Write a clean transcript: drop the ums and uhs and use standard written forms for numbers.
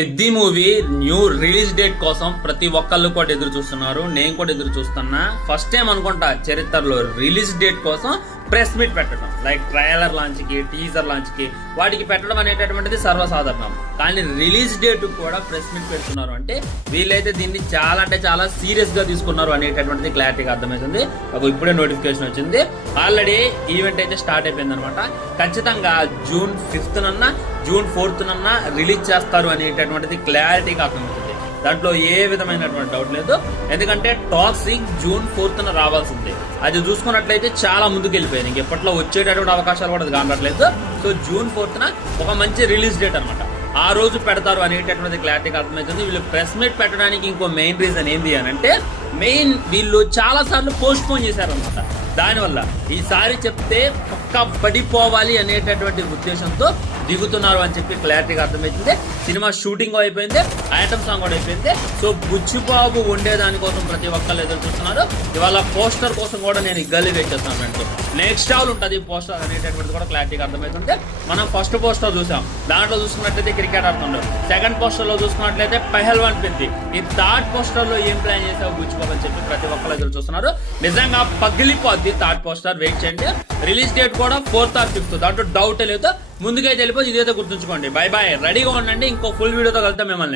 Peddi movie new release date కోసం ప్రతి ఒక్కళ్ళు కూడా ఎదురు చూస్తున్నారు. నేను కూడా ఎదురు చూస్తున్నా. ఫస్ట్ టైం అనుకుంటా చరిత్రలో రిలీజ్ డేట్ కోసం ప్రెస్ మీట్ పెట్టడం, లైక్ ట్రైలర్ లాంచ్ కి, టీజర్ లాంచ్ కి, వాటికి పెట్టడం అనేటటువంటిది సర్వసాధారణం. కానీ రిలీజ్ డేట్ కూడా ప్రెస్ మీట్ పెడుతున్నారు అంటే వీళ్ళైతే దీన్ని చాలా అంటే చాలా సీరియస్ గా తీసుకున్నారు అనేటటువంటిది క్లారిటీగా అర్థమవుతుంది. ఇప్పుడే నోటిఫికేషన్ వచ్చింది. ఆల్రెడీ ఈవెంట్ అయితే స్టార్ట్ అయిపోయింది అనమాట. ఖచ్చితంగా జూన్ 5th నన్నా జూన్ 4th నన్నా రిలీజ్ చేస్తారు అనేటటువంటిది క్లారిటీగా అర్థమవుతుంది. దాంట్లో ఏ విధమైనటువంటి డౌట్ లేదు. ఎందుకంటే టాక్సిక్ జూన్ 4th రావాల్సిందే. అది చూసుకున్నట్లయితే చాలా ముందుకు వెళ్ళిపోయింది. ఇంకెప్పట్లో వచ్చేటటువంటి అవకాశాలు కూడా కానట్లేదు. సో జూన్ 4th ఒక మంచి రిలీజ్ డేట్ అనమాట. ఆ రోజు పెడతారు అనేటటువంటిది క్లారిటీగా అర్థమవుతుంది. వీళ్ళు ప్రెస్ మీట్ పెట్టడానికి ఇంకో మెయిన్ రీజన్ ఏంటి అని అంటే, వీళ్ళు చాలా సార్లు పోస్ట్ పోన్ చేశారనమాట. దానివల్ల ఈసారి చెప్తే పక్కా పడిపోవాలి అనేటటువంటి ఉద్దేశంతో దిగుతున్నారు అని చెప్పి క్లారిటీగా అర్థమవుతుంది. సినిమా షూటింగ్ అయిపోయింది, ఐటమ్ సాంగ్ కూడా అయిపోయింది. సో బుచ్చిబాబు ఉండేదానికోసం ప్రతి ఒక్కళ్ళు ఎదురు చూస్తున్నారు. ఇవాళ పోస్టర్ కోసం కూడా నేను గల్లి వెయిట్ చేస్తున్నాను ఫ్రెండ్స్. నెక్స్ట్ హాల్ ఉంటుంది పోస్టర్ అనేటటువంటిది కూడా క్లారిటీగా అర్థమవుతుంది. మనం ఫస్ట్ పోస్టర్ చూసాం, దాంట్లో చూసుకున్నట్లయితే క్రికెట్ ఆడుతుంటారు. సెకండ్ పోస్టర్ లో చూసుకున్నట్లయితే పహల్వాన్ పెద్ది. ఈ థర్డ్ పోస్టర్ లో ఏం ప్లాన్ చేసావు బుచ్చిబాబు అని చెప్పి ప్రతి ఒక్కళ్ళు ఎదురు చూస్తున్నారు. నిజంగా పగిలిపోద్ది థర్డ్ పోస్టర్. వెయిట్ చేయండి. రిలీజ్ డేట్ కూడా 4th or 5th, దాంట్లో డౌట్ లేదు. ముందుకైతే వెళ్ళిపోయి ఇదైతే గుర్తుంచుకోండి. బై బాయ్, రెడీగా ఉండండి. ఇంకో ఫుల్ వీడియోతో కలుద్దాం మిమ్మల్ని.